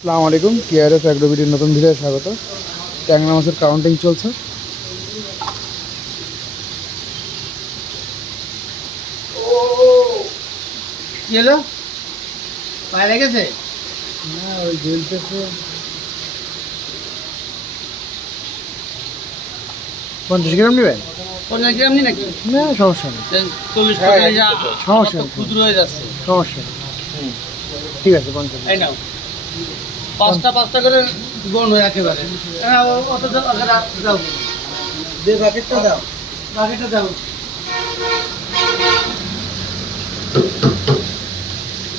আসসালামু আলাইকুম কেআরএস অ্যাগ্রোভিটির নতুন ভিডিও স্বাগত। ট্যাংরা মাছের কাউন্টিং চলছে। কি হলো? পায়ে লেগেছে? না ওই জ্বলতেছে। পঞ্চাশ গ্রাম নেবেন পঞ্চাশ গ্রাম নি নাকি? না সমস্যা নেই। চল্লিশ সমস্যা। ক্ষুদ্র হয়ে যাচ্ছে। ঠিক আছে পঞ্চাশ এই নাও। পাঁচটা পাঁচটা করে গণ হয়ে একেবারে। হ্যাঁ অত দাও আগে দাও, দাও। দে বাকেটটা দাও। বাকেটটা দাও।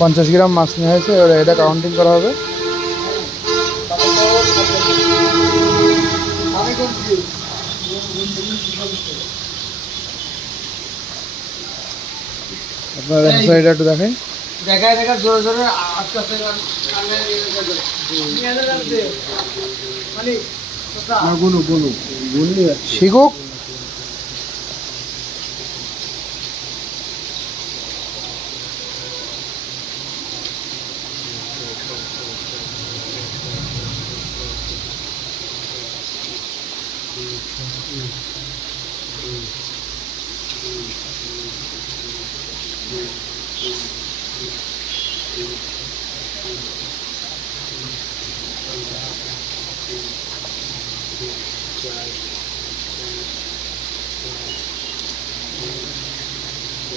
পঞ্চাশ গ্রাম মাছ নেওয়া হয়েছে এবার এটা কাউন্টিং করা হবে। আপনার একটু দেখাই। দেখায় দেখা জোরে জোরে আস্তে আস্তে গান- গানের ইয়ে করে দে। নিয়ে আনে গান দে। মানে, কোথা? গুনু গুনু গুনলি শিখুক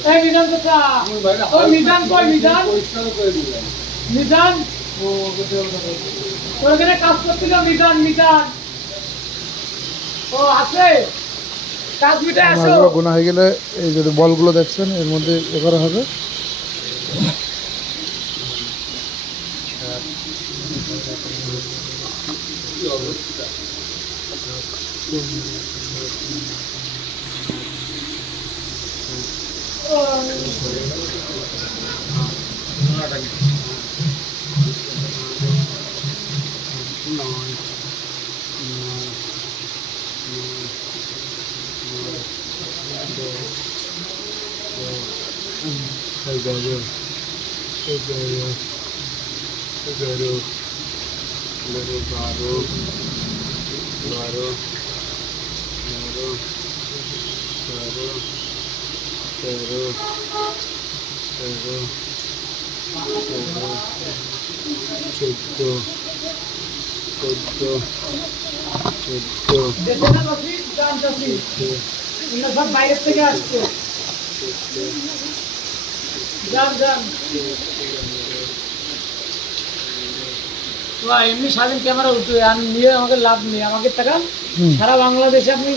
এই মিজান কোথা? ওই মিজান কই মিজান? মিজান? তোর ওখানে কাজ করছিল মিজান মিজান ও আছে কাজ মিটে আসো মাছগুলো গোনা হয়ে গেলে এই যে বলগুলো দেখছেন এর মধ্যে এ করা হবে এগারো এগারো এগারো এগারো বারো বারো তেরো তেরো তেরো তেরো তেরো চোদ্দ চোদ্দ চোদ্দ বাইরের থেকে আসছে যান যান এমনি স্বাধীন ক্যামেরা উঠবে আমি নিয়ে আমাকে লাভ নেই। আমাকে টাকা সারা বাংলাদেশে আপনি